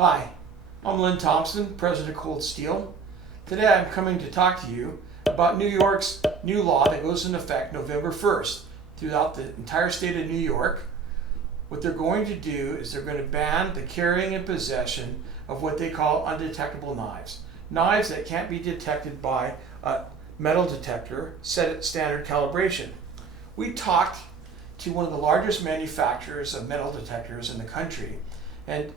Hi, I'm Lynn, President of Cold Steel. Today I'm coming to talk to you about New York's new law that goes into effect November 1st throughout the entire state of New York. What they're going to do is they're going to ban the carrying and possession of what they call undetectable knives. Knives that can't be detected by a metal detector set at standard calibration. We talked to one of the largest manufacturers of metal detectors in the country, and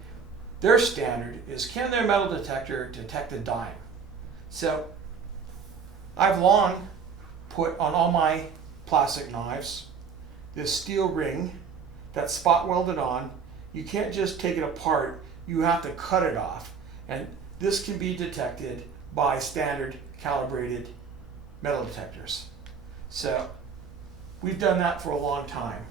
their standard is, can their metal detector detect a dime? So I've long put on all my plastic knives this steel ring that's spot welded on. You can't just take it apart, you have to cut it off. And this can be detected by standard calibrated metal detectors. So we've done that for a long time.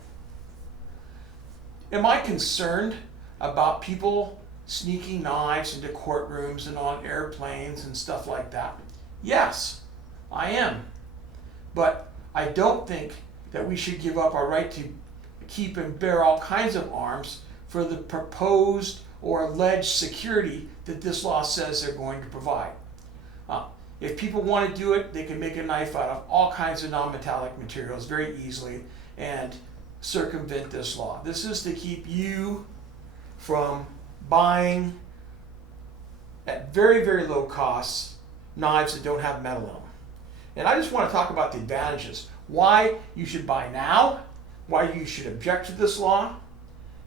Am I concerned about people sneaking knives into courtrooms and on airplanes and stuff like that? Yes, I am. But I don't think that we should give up our right to keep and bear all kinds of arms for the proposed or alleged security that this law says they're going to provide. If people want to do it, they can make a knife out of all kinds of non-metallic materials very easily and circumvent this law. This is to keep you from buying at very, very low costs knives that don't have metal in them. And I just want to talk about the advantages. Why you should buy now, why you should object to this law,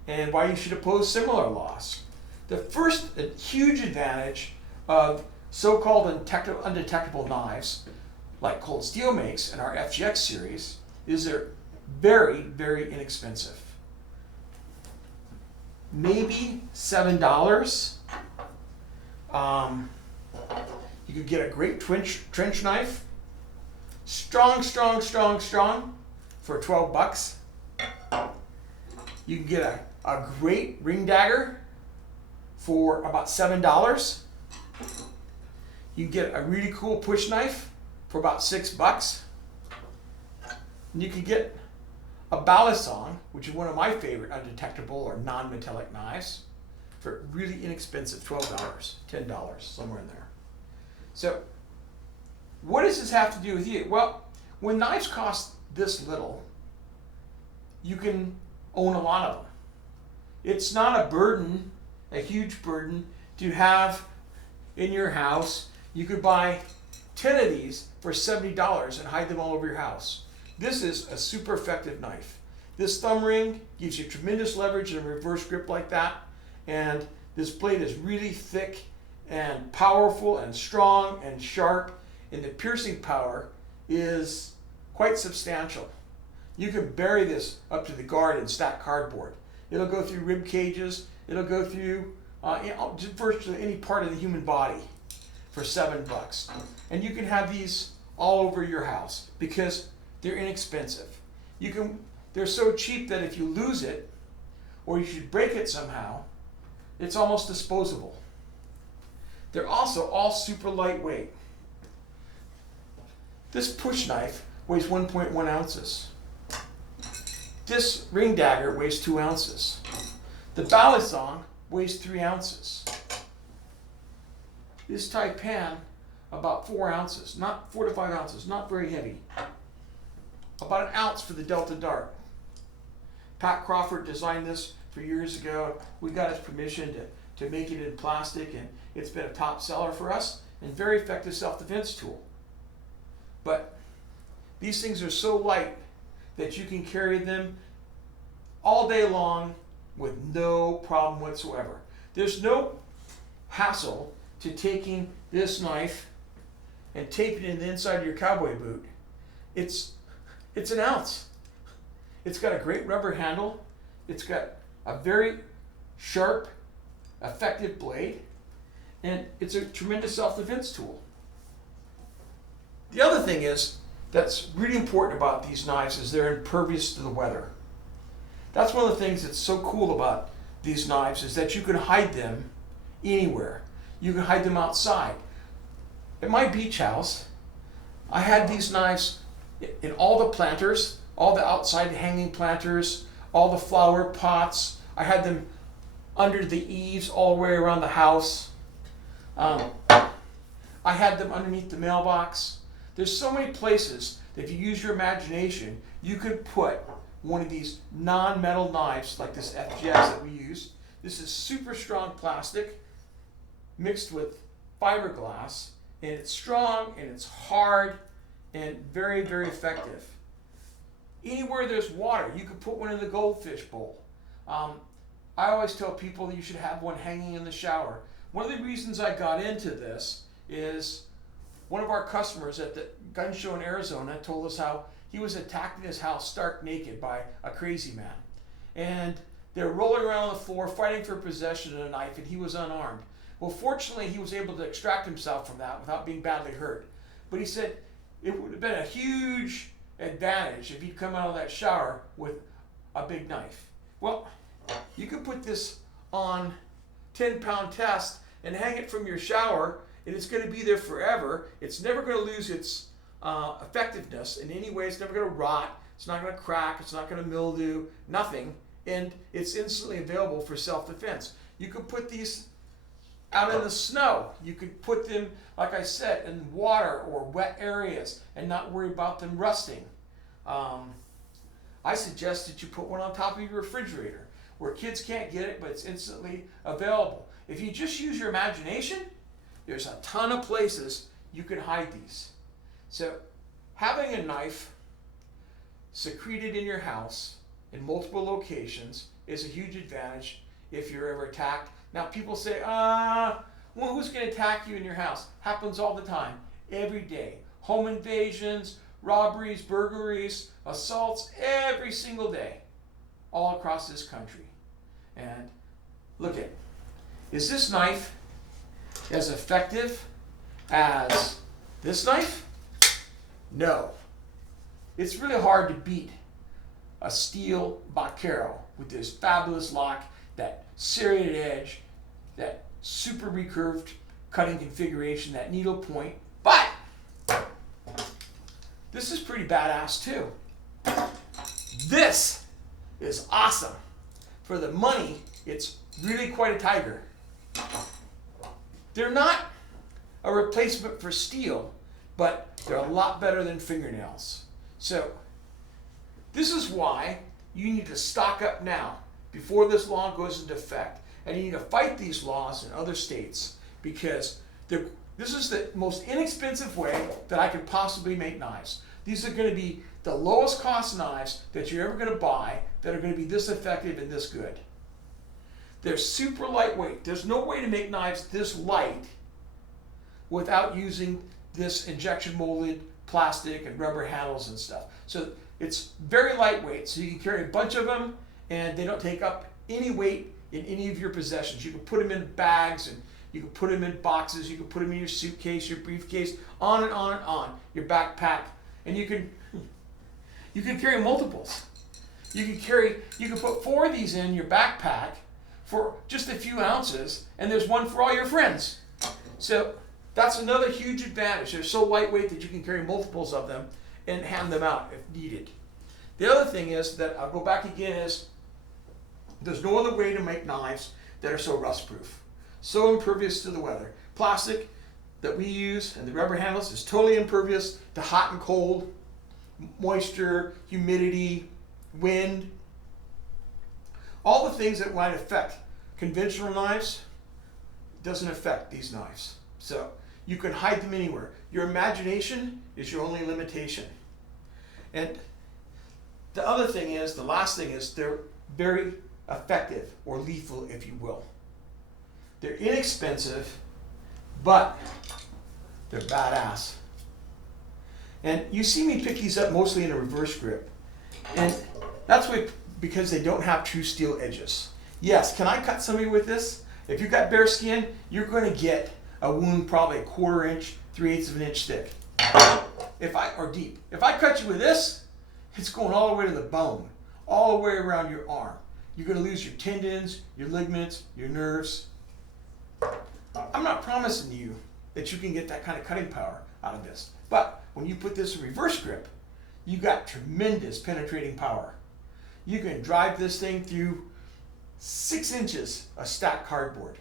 and why you should oppose similar laws. The first huge advantage of so-called undetectable knives, like Cold Steel makes in our FGX series, is they're very, very inexpensive. Maybe $7. You could get a great trench knife, strong, for $12. You can get a great ring dagger for about $7. You can get a really cool push knife for about $6. And you can get a balisong, which is one of my favorite undetectable or non-metallic knives, for really inexpensive $12, $10, somewhere in there. So what does this have to do with you? Well, when knives cost this little, you can own a lot of them. It's not a burden, a huge burden, to have in your house. You could buy 10 of these for $70 and hide them all over your house. This is a super effective knife. This thumb ring gives you tremendous leverage in a reverse grip like that, and this blade is really thick and powerful and strong and sharp, and the piercing power is quite substantial. You can bury this up to the guard in stacked cardboard. It'll go through rib cages, it'll go through virtually any part of the human body for $7. And you can have these all over your house because they're inexpensive. They're so cheap that if you lose it or you should break it somehow, it's almost disposable. They're also all super lightweight. This push knife weighs 1.1 ounces. This ring dagger weighs 2 ounces. The balisong weighs 3 ounces. This taipan about 4 ounces, not 4 to 5 ounces, not very heavy. About 1 ounce for the Delta Dart. Pat Crawford designed this for years ago. We got his permission to make it in plastic, and it's been a top seller for us and very effective self-defense tool. But these things are so light that you can carry them all day long with no problem whatsoever. There's no hassle to taking this knife and taping it in the inside of your cowboy boot. It's 1 ounce. It's got a great rubber handle. It's got a very sharp, effective blade, and it's a tremendous self-defense tool. The other thing is that's really important about these knives is they're impervious to the weather. That's one of the things that's so cool about these knives is that you can hide them anywhere. You can hide them outside. At my beach house, I had these knives in all the planters, all the outside hanging planters, all the flower pots. I had them under the eaves all the way around the house. I had them underneath the mailbox. There's so many places that if you use your imagination, you could put one of these non-metal knives like this FGS that we use. This is super strong plastic mixed with fiberglass, and it's strong and it's hard and very, very effective. Anywhere there's water, you could put one in the goldfish bowl. I always tell people that you should have one hanging in the shower. One of the reasons I got into this is one of our customers at the gun show in Arizona told us how he was attacked in his house stark naked by a crazy man. And they're rolling around on the floor fighting for possession of a knife, and he was unarmed. Well, fortunately, he was able to extract himself from that without being badly hurt. But he said it would have been a huge advantage if he'd come out of that shower with a big knife. Well, you could put this on 10-pound test and hang it from your shower, and it's going to be there forever. It's never going to lose its effectiveness in any way. It's never going to rot. It's not going to crack. It's not going to mildew. Nothing. And it's instantly available for self-defense. You could put these out in the snow. You could put them, like I said, in water or wet areas and not worry about them rusting. I suggest that you put one on top of your refrigerator where kids can't get it, but it's instantly available. If you just use your imagination, there's a ton of places you can hide these. So having a knife secreted in your house in multiple locations is a huge advantage if you're ever attacked. Now people say, well, who's going to attack you in your house? Happens all the time, every day. Home invasions, robberies, burglaries, assaults, every single day, all across this country. And look at, is this knife as effective as this knife? No. It's really hard to beat a steel Vaquero with this fabulous lock, that serrated edge, that super recurved cutting configuration, that needle point. But this is pretty badass too. This is awesome. For the money, it's really quite a tiger. They're not a replacement for steel, but they're a lot better than fingernails. So this is why you need to stock up now before this law goes into effect. And you need to fight these laws in other states, because this is the most inexpensive way that I could possibly make knives. These are going to be the lowest cost knives that you're ever going to buy that are going to be this effective and this good. They're super lightweight. There's no way to make knives this light without using this injection molded plastic and rubber handles and stuff. So it's very lightweight, so you can carry a bunch of them and they don't take up any weight in any of your possessions. You can put them in bags, and you can put them in boxes, you can put them in your suitcase, your briefcase, on and on and on, your backpack, and you can carry multiples. You can put 4 of these in your backpack for just a few ounces, and there's one for all your friends. So that's another huge advantage. They're so lightweight that you can carry multiples of them and hand them out if needed. The other thing is that I'll go back again is there's no other way to make knives that are so rust proof, so impervious to the weather. Plastic that we use and the rubber handles is totally impervious to hot and cold, moisture, humidity, wind. All the things that might affect conventional knives doesn't affect these knives. So you can hide them anywhere. Your imagination is your only limitation. And the other thing is, the last thing is, they're very effective, or lethal if you will. They're inexpensive, but they're badass. And you see me pick these up mostly in a reverse grip. And that's because they don't have true steel edges. Yes, can I cut somebody with this? If you've got bare skin, you're going to get a wound probably 1/4 inch, 3/8 of an inch thick, or deep. If I cut you with this, it's going all the way to the bone, all the way around your arm. You're going to lose your tendons, your ligaments, your nerves. I'm not promising you that you can get that kind of cutting power out of this. But when you put this in reverse grip, you got tremendous penetrating power. You can drive this thing through 6 inches of stacked cardboard.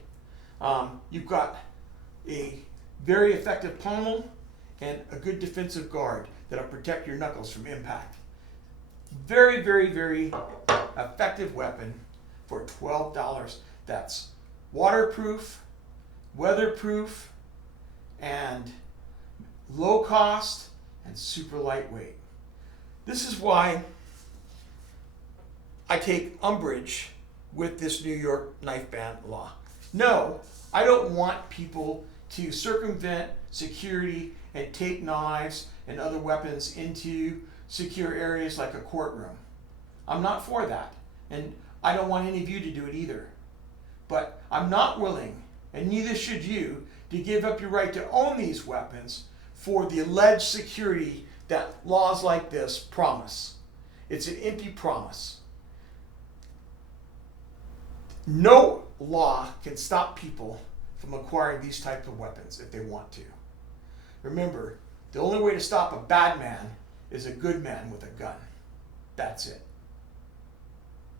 You've got a very effective pommel and a good defensive guard that'll protect your knuckles from impact. Very, very, very effective weapon for $12. That's waterproof, weatherproof, and low cost and super lightweight. This is why I take umbrage with this New York knife ban law. No, I don't want people to circumvent security and take knives and other weapons into secure areas like a courtroom. I'm not for that, and I don't want any of you to do it either. But I'm not willing, and neither should you, to give up your right to own these weapons for the alleged security that laws like this promise. It's an empty promise. No law can stop people from acquiring these types of weapons if they want to. Remember, the only way to stop a bad man is a good man with a gun. That's it.